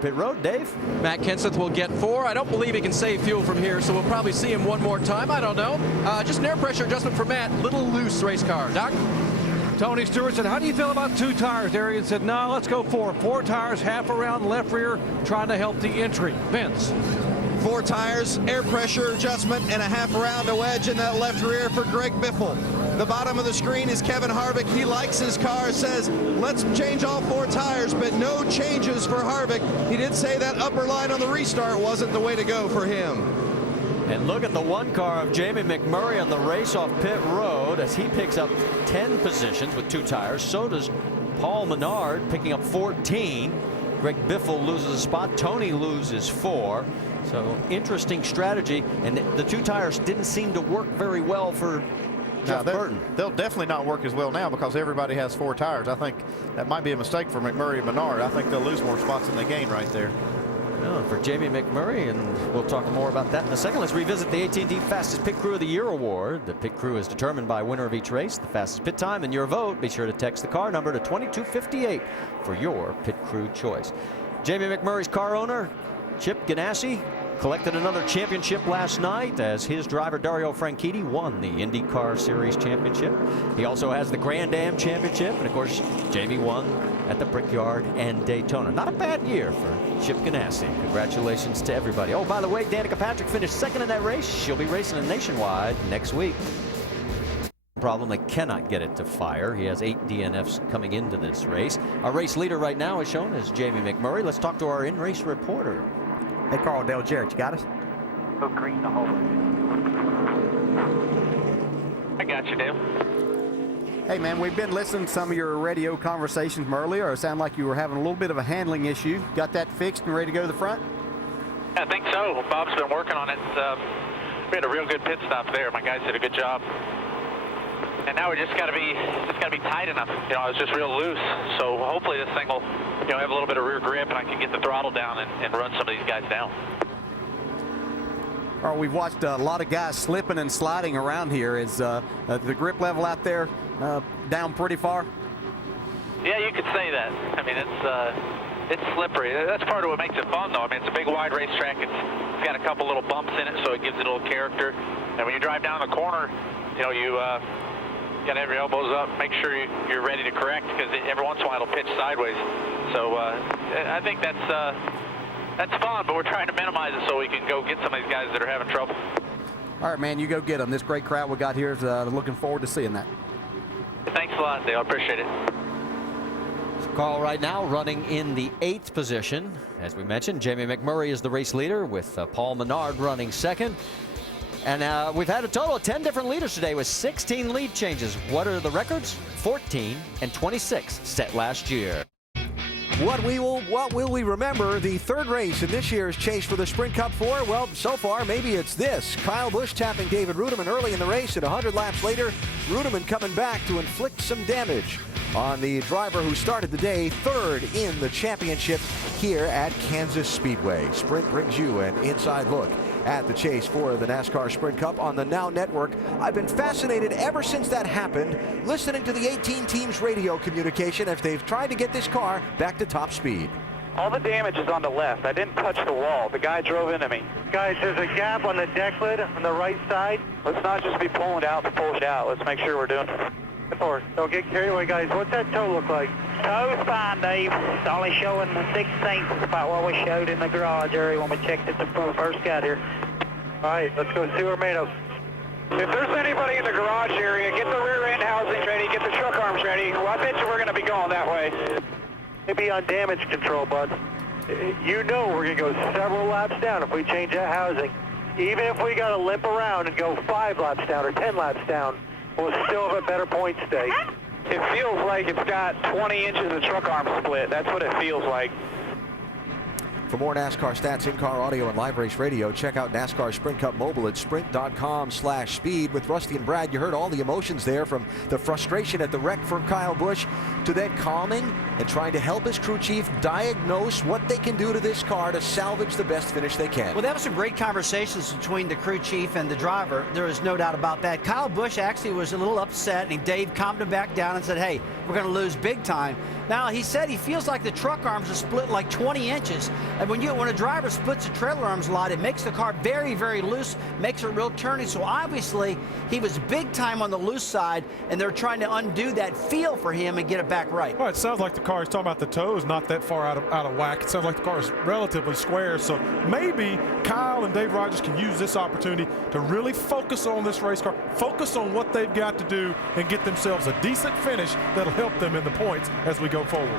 pit road. Dave? Matt Kenseth will get 4. I don't believe he can save fuel from here, so we'll probably see him one more time. I don't know. Just an air pressure adjustment for Matt. Little loose race car. Doc? Tony Stewart said, how do you feel about 2 tires? Arian said, no, let's go 4. 4 tires, half around left rear, trying to help the entry. Vince? 4 tires, air pressure adjustment, and a half around a wedge in that left rear for Greg Biffle. The bottom of the screen is Kevin Harvick. He likes his car, says, let's change all 4 tires, but no changes for Harvick. He did say that upper line on the restart wasn't the way to go for him. And look at the 1 car of Jamie McMurray on the race off pit road as he picks up 10 positions with 2 tires. So does Paul Menard, picking up 14. Greg Biffle loses a spot. Tony loses 4. So interesting strategy. And the 2 tires didn't seem to work very well for Jeff Burton. They'll definitely not work as well now because everybody has 4 tires. I think that might be a mistake for McMurray and Menard. I think they'll lose more spots than they gain right there. Well, for Jamie McMurray, and we'll talk more about that in a second. Let's revisit the AT&T Fastest Pit Crew of the Year award. The pit crew is determined by winner of each race, the fastest pit time, and your vote. Be sure to text the car number to 2258 for your pit crew choice. Jamie McMurray's car owner, Chip Ganassi, collected another championship last night as his driver Dario Franchitti won the IndyCar Series championship. He also has the Grand Am championship, and of course Jamie won at the Brickyard and Daytona. Not a bad year for Chip Ganassi. Congratulations to everybody. Oh, by the way, Danica Patrick finished 2nd in that race. She'll be racing in Nationwide next week. Problem, they cannot get it to fire. He has 8 DNFs coming into this race. Our race leader right now is shown as Jamie McMurray. Let's talk to our in-race reporter. Hey, Carl, Dale Jarrett, you got us? Go green the whole way. I got you, Dale. Hey, man, we've been listening to some of your radio conversations from earlier. It sounded like you were having a little bit of a handling issue. Got that fixed and ready to go to the front? I think so. Bob's been working on it. We had a real good pit stop there. My guys did a good job. And now we just got to be tight enough. You know, it's just real loose. So hopefully this thing will, you know, have a little bit of rear grip, and I can get the throttle down and run some of these guys down. All right, we've watched a lot of guys slipping and sliding around here. Is the grip level out there down pretty far? Yeah, you could say that. I mean, it's slippery. That's part of what makes it fun, though. I mean, it's a big, wide racetrack. It's got a couple little bumps in it, so it gives it a little character. And when you drive down the corner, you know, you got to have your elbows up, make sure you're ready to correct, because every once in a while it'll pitch sideways. So I think that's fun, but we're trying to minimize it so we can go get some of these guys that are having trouble. All right, man, you go get them. This great crowd we got here is looking forward to seeing that. Thanks a lot, Dale. I appreciate it. Carl right now running in the 8th position. As we mentioned, Jamie McMurray is the race leader with Paul Menard running 2nd. And we've had a total of 10 different leaders today with 16 lead changes. What are the records? 14 and 26 set last year. What will we remember the 3rd race in this year's chase for the Sprint Cup for? Well, so far, maybe it's this. Kyle Busch tapping David Rudiman early in the race, and 100 laps later, Rudiman coming back to inflict some damage on the driver who started the day 3rd in the championship here at Kansas Speedway. Sprint brings you an inside look at the chase for the NASCAR Sprint Cup on the Now Network. I've been fascinated ever since that happened, listening to the 18 teams' radio communication as they've tried to get this car back to top speed. All the damage is on the left. I didn't touch the wall. The guy drove into me. Guys, there's a gap on the deck lid on the right side. Let's not just be pulling it out to pull it out. Let's make sure we're doing it. Don't get carried away, guys. What's that toe look like? Toe's fine, Dave. It's only showing the 16th. It's about what we showed in the garage area when we checked it before we first got here. All right, let's go see what we're made of. If there's anybody in the garage area, get the rear end housing ready, get the truck arms ready. Well, I bet you we're going to be going that way. Maybe on damage control, bud. You know we're going to go several laps down if we change that housing. Even if we got to limp around and go 5 laps down or 10 laps down, we'll still have a better point stay. It feels like it's got 20 inches of truck arm split. That's what it feels like. For more NASCAR stats, in-car audio, and live race radio, check out NASCAR Sprint Cup Mobile at sprint.com/speed. With Rusty and Brad, you heard all the emotions there, from the frustration at the wreck for Kyle Busch to that calming and trying to help his crew chief diagnose what they can do to this car to salvage the best finish they can. Well, that was some great conversations between the crew chief and the driver. There is no doubt about that. Kyle Busch actually was a little upset, and Dave calmed him back down and said, hey, we're going to lose big time. Now, he said he feels like the truck arms are split like 20 inches. And when a driver splits the trailer arms a lot, it makes the car very, very loose, makes it real turny. So obviously, he was big time on the loose side, and they're trying to undo that feel for him and get it back right. Well, it sounds like the car, he's talking about the toes, not that far out of whack. It sounds like the car is relatively square. So maybe Kyle and Dave Rogers can use this opportunity to really focus on this race car, focus on what they've got to do, and get themselves a decent finish that'll help them in the points as we go forward.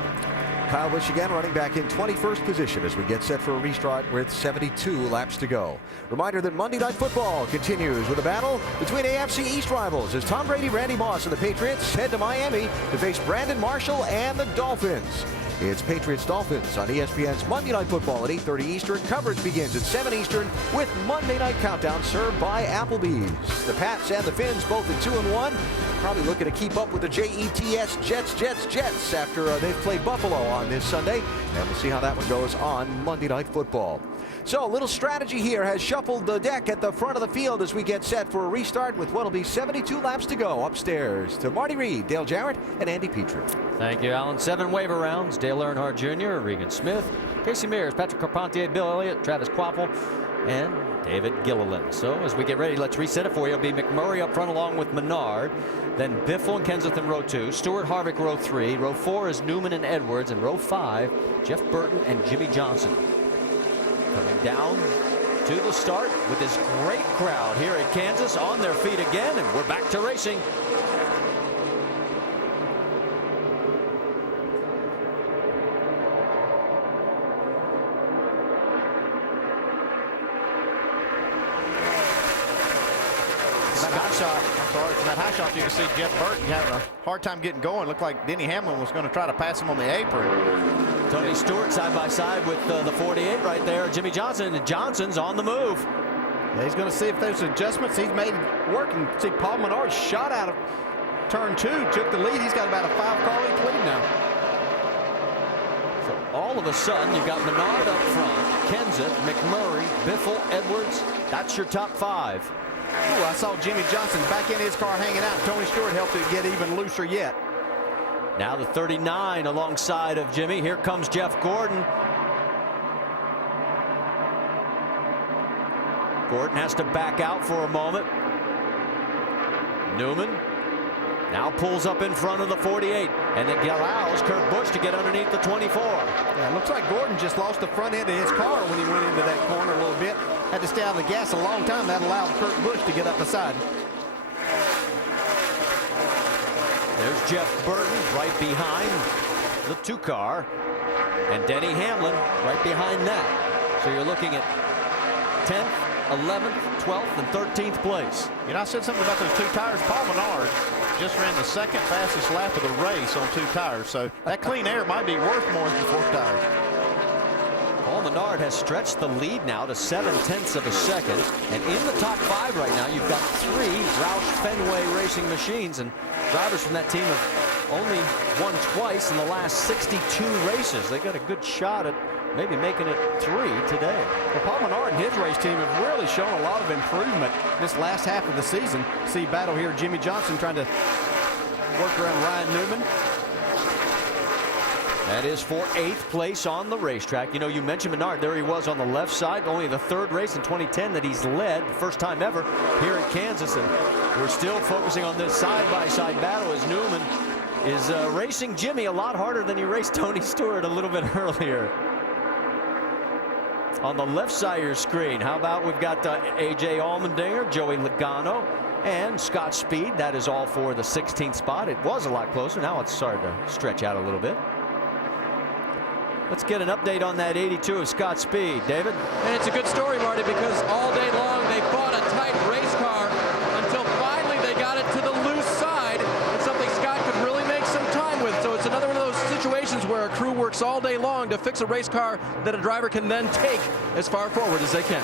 Kyle Busch again running back in 21st position as we get set for a restart with 72 laps to go. Reminder that Monday Night Football continues with a battle between AFC East rivals as Tom Brady, Randy Moss, and the Patriots head to Miami to face Brandon Marshall and the Dolphins. It's Patriots-Dolphins on ESPN's Monday Night Football at 8:30 Eastern. Coverage begins at 7 Eastern with Monday Night Countdown served by Applebee's. The Pats and the Finns both at 2-1. Probably looking to keep up with the Jets, Jets after they've played Buffalo on this Sunday. And we'll see how that one goes on Monday Night Football. So a little strategy here has shuffled the deck at the front of the field as we get set for a restart with what will be 72 laps to go. Upstairs to Marty Reed, Dale Jarrett, and Andy Petrie. Thank you, Alan. 7 waiver rounds. Dale Earnhardt Jr., Regan Smith, Casey Mears, Patrick Carpentier, Bill Elliott, Travis Quapple, and David Gilliland. So as we get ready, let's reset it for you. It'll be McMurray up front along with Menard. Then Biffle and Kenseth in row 2. Stewart Harvick row 3. Row 4 is Newman and Edwards. And row 5, Jeff Burton and Jimmy Johnson. Coming down to the start with this great crowd here at Kansas on their feet again, and we're back to racing. From that high shot, you can see Jeff Burton having a hard time getting going. Looked like Denny Hamlin was going to try to pass him on the apron. Tony Stewart side by side with the 48 right there. Jimmy Johnson, and Johnson's on the move. Yeah, he's going to see if there's adjustments. He's made it work. And see Paul Menard shot out of turn 2, took the lead. He's got about a 5-car lead now. So all of a sudden, you've got Menard up front, Kenseth, McMurray, Biffle, Edwards. That's your top 5. Ooh, I saw Jimmy Johnson back in his car hanging out. Tony Stewart helped it get even looser yet. Now the 39 alongside of Jimmy. Here comes Jeff Gordon. Gordon has to back out for a moment. Newman now pulls up in front of the 48, and it allows Kurt Busch to get underneath the 24. Yeah, it looks like Gordon just lost the front end of his car when he went into that corner a little bit. Had to stay out of the gas a long time. That allowed Kurt Busch to get up the side. There's Jeff Burton right behind the 2-car, and Denny Hamlin right behind that. So you're looking at 10th, 11th, 12th, and 13th place. You know, I said something about those 2 tires. Paul Menard just ran the 2nd fastest lap of the race on 2 tires. So that clean air might be worth more than 4 tires. Paul Menard has stretched the lead now to 0.7 of a second. And in the top 5 right now, you've got 3 Roush Fenway Racing machines. And drivers from that team have only won twice in the last 62 races. They got a good shot at maybe making it 3 today. Well, Paul Menard and his race team have really shown a lot of improvement this last half of the season. See battle here, Jimmy Johnson trying to work around Ryan Newman. That is for 8th place on the racetrack. You know, you mentioned Menard. There he was on the left side. Only the 3rd race in 2010 that he's led. The first time ever here at Kansas. And we're still focusing on this side-by-side battle as Newman is racing Jimmy a lot harder than he raced Tony Stewart a little bit earlier. On the left side of your screen, how about we've got A.J. Allmendinger, Joey Logano, and Scott Speed. That is all for the 16th spot. It was a lot closer. Now it's starting to stretch out a little bit. Let's get an update on that 82 of Scott Speed. David? And it's a good story, Marty, because all day long they fought a tight race car until finally they got it to the loose side. It's something Scott could really make some time with. So it's another one of those situations where a crew works all day long to fix a race car that a driver can then take as far forward as they can.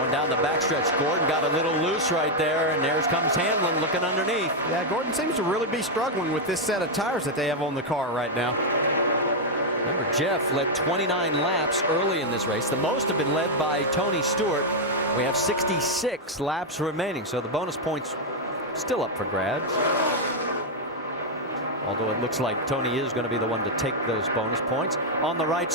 Going down the backstretch. Gordon got a little loose right there, and there comes Hamlin looking underneath. Yeah, Gordon seems to really be struggling with this set of tires that they have on the car right now. Remember, Jeff led 29 laps early in this race. The most have been led by Tony Stewart. We have 66 laps remaining, so the bonus points still up for grabs. Although it looks like Tony is going to be the one to take those bonus points. On the right